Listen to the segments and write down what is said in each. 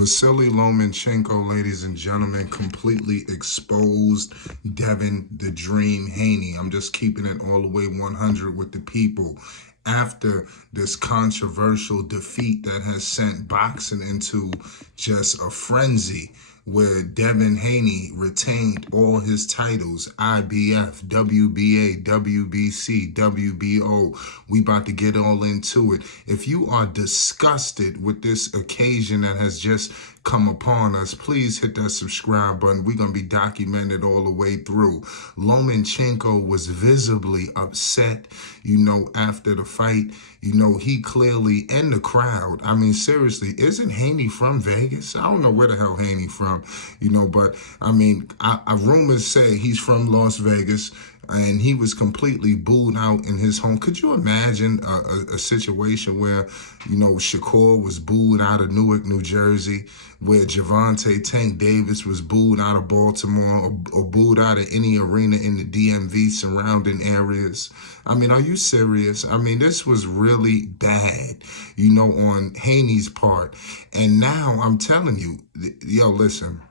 Vasiliy Lomachenko, ladies and gentlemen, completely exposed Devin the Dream Haney. I'm just keeping it all the way 100 with the people. After this controversial defeat that has sent boxing into just a frenzy, where Devin Haney retained all his titles, IBF, WBA, WBC, WBO. We about to get all into it. If you are disgusted with this occasion that has just come upon us, please hit that subscribe button. We're going to be documented all the way through. Lomachenko was visibly upset, after the fight. He clearly, and the crowd, I mean, seriously, isn't Haney from Vegas? I don't know where the hell Haney from, but I mean, rumors say he's from Las Vegas, and he was completely booed out in his home. Could you imagine a situation where, Shakur was booed out of Newark, New Jersey, where Gervonta Tank Davis was booed out of Baltimore, or booed out of any arena in the DMV surrounding areas? I mean, are you serious? I mean, this was really bad, on Haney's part. And now I'm telling you, listen,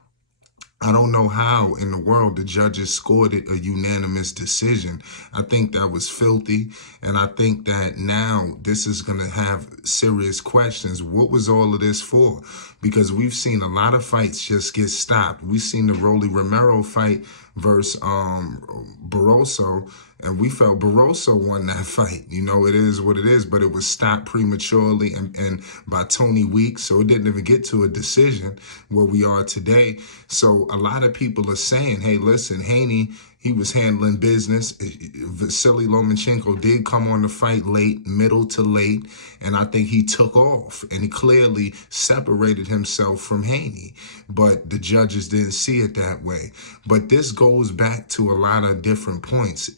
I don't know how in the world the judges scored it a unanimous decision. I think that was filthy. And I think that now this is going to have serious questions. What was all of this for? Because we've seen a lot of fights just get stopped. We've seen the Rolly Romero fight versus Barroso, and we felt Barroso won that fight. It is what it is, but it was stopped prematurely and by Tony Weeks, so it didn't even get to a decision where we are today. So a lot of people are saying, hey, listen, Haney, he was handling business. Vasiliy Lomachenko did come on the fight late, middle to late, and I think he took off, and he clearly separated himself from Haney. But the judges didn't see it that way. But this goes back to a lot of different points.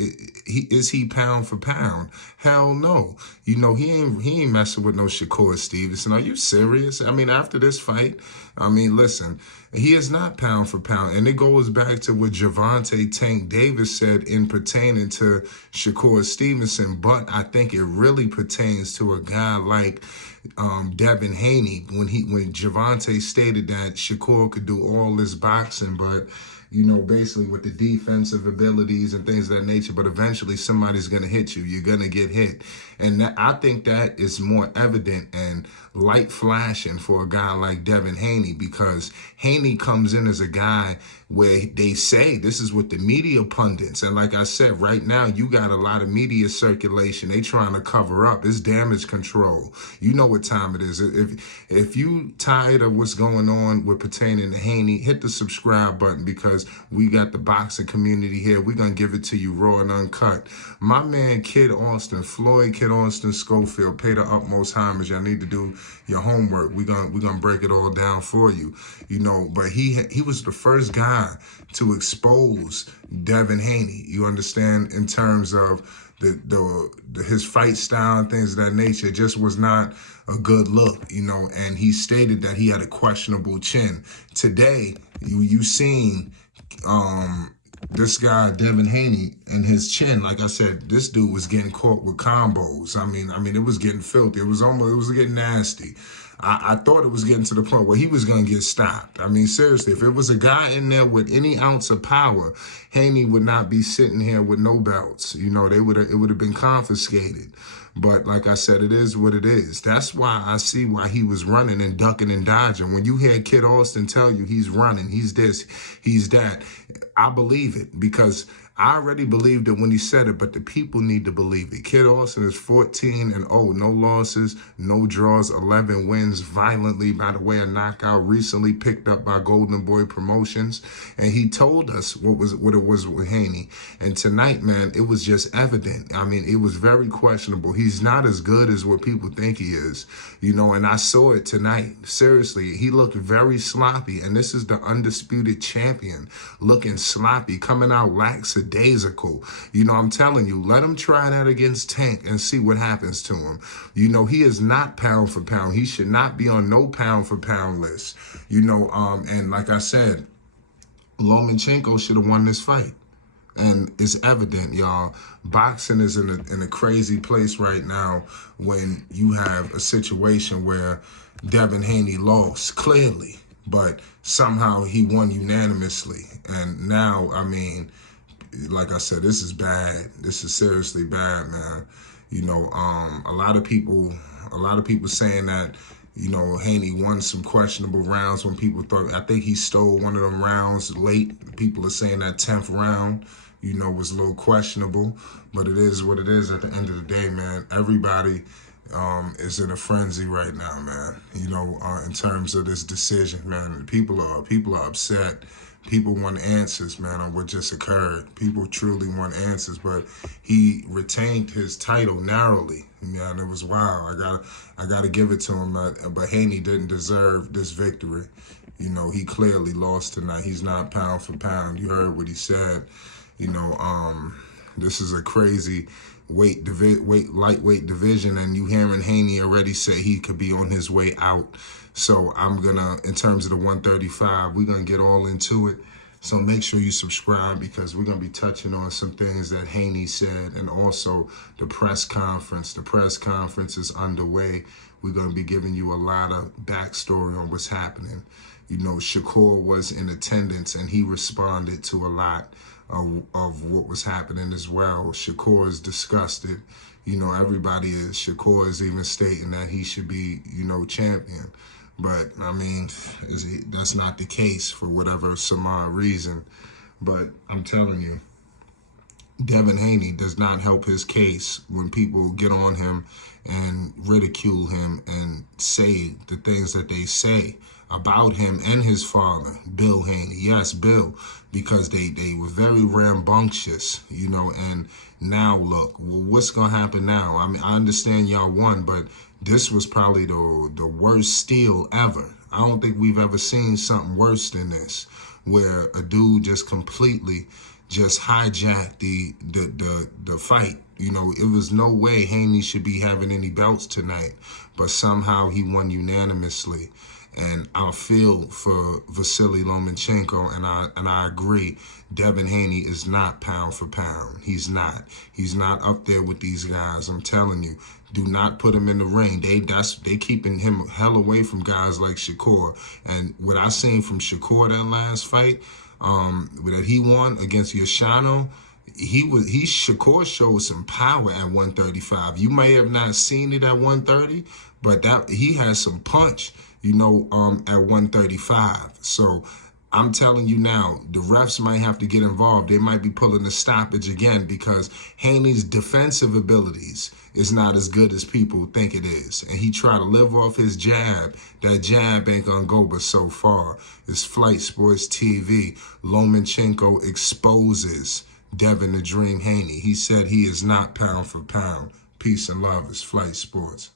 Is he pound for pound? Hell no. He ain't messing with no Shakur Stevenson. Are you serious? I mean, after this fight, I mean, listen, he is not pound for pound. And it goes back to what Gervonta Tank Davis said in pertaining to Shakur Stevenson. But I think it really pertains to a guy like Devin Haney, when Gervonta stated that Shakur could do all this boxing, but basically with the defensive abilities and things of that nature, but eventually somebody's going to hit you. You're going to get hit. And I think that is more evident and light flashing for a guy like Devin Haney, because Haney comes in as a guy where they say, this is what the media pundits, and like I said, right now, you got a lot of media circulation. They trying to cover up. It's damage control. You know what time it is. If you tired of what's going on with pertaining to Haney, hit the subscribe button, because we got the boxing community here. We're going to give it to you raw and uncut. My man, Kid Austin, Floyd Kid Austin Schofield, pay the utmost homage. I need to do your homework. We're gonna break it all down for you. But he was the first guy to expose Devin Haney. You understand, in terms of his fight style and things of that nature. It just was not a good look, and he stated that he had a questionable chin. Today, you seen this guy, Devin Haney, and his chin. Like I said, this dude was getting caught with combos. I mean, it was getting filthy. It was getting nasty. I thought it was getting to the point where he was going to get stopped. I mean, seriously, if it was a guy in there with any ounce of power, Haney would not be sitting here with no belts. It would have been confiscated. But like I said, it is what it is. That's why I see why he was running and ducking and dodging. When you hear Kid Austin tell you he's running, he's this, he's that, I believe it, because I already believed it when he said it, but the people need to believe it. Kid Austin is 14-0, no losses, no draws, 11 wins violently, by the way, a knockout recently picked up by Golden Boy Promotions. And he told us what it was with Haney. And tonight, man, it was just evident. I mean, it was very questionable. He's not as good as what people think he is, and I saw it tonight. Seriously, he looked very sloppy. And this is the undisputed champion looking sloppy, coming out lackadaisical. I'm telling you, let him try that against Tank and see what happens to him. He is not pound for pound. He should not be on no pound for pound list. And like I said, Lomachenko should have won this fight. And it's evident, y'all, boxing is in a crazy place right now when you have a situation where Devin Haney lost, clearly. but somehow he won unanimously. And now, I mean, like I said, this is bad. This is seriously bad, man. You know, a lot of people saying that, you know, Haney won some questionable rounds when people thought, I think he stole one of them rounds late. People are saying that 10th round, you know, was a little questionable, but it is what it is at the end of the day, man. Everybody is in a frenzy right now, man. You know, in terms of this decision, man. People are upset. People want answers, man, on what just occurred. People truly want answers, but he retained his title narrowly. Man, it was wild. I gotta give it to him. But Haney didn't deserve this victory. You know, he clearly lost tonight. He's not pound for pound. You heard what he said. You know, this is a crazy lightweight division, and you hearing Haney already say he could be on his way out. So I'm gonna, in terms of the 135, we're gonna get all into it. So make sure you subscribe, because we're gonna be touching on some things that Haney said, and also the press conference. The press conference is underway. We're gonna be giving you a lot of backstory on what's happening. You know, Shakur was in attendance, and he responded to a lot of what was happening as well. Shakur is disgusted. You know, everybody is. Shakur is even stating that he should be, you know, champion. But, I mean, that's not the case for whatever some odd reason. But I'm telling you, Devin Haney does not help his case when people get on him and ridicule him and say the things that they say about him and his father, Bill Haney. Yes, Bill, because they were very rambunctious, you know, and now look, well, what's going to happen now? I mean, I understand y'all won, but this was probably the worst steal ever. I don't think we've ever seen something worse than this, where a dude just completely just hijacked the fight. You know, it was no way Haney should be having any belts tonight, but somehow he won unanimously. And I feel for Vasiliy Lomachenko, and I agree. Devin Haney is not pound for pound. He's not. He's not up there with these guys. I'm telling you. Do not put him in the ring. They keeping him hell away from guys like Shakur. And what I seen from Shakur that last fight, that he won against Yashano, Shakur showed some power at 135. You may have not seen it at 130, but that he has some punch, you know, at 135. So I'm telling you now, the refs might have to get involved. They might be pulling the stoppage again, because Haney's defensive abilities is not as good as people think it is. And he tried to live off his jab. That jab ain't gonna go but so far. It's Flight Sports TV. Lomachenko exposes Devin the Dream Haney. He said he is not pound for pound. Peace and love. It's Flight Sports.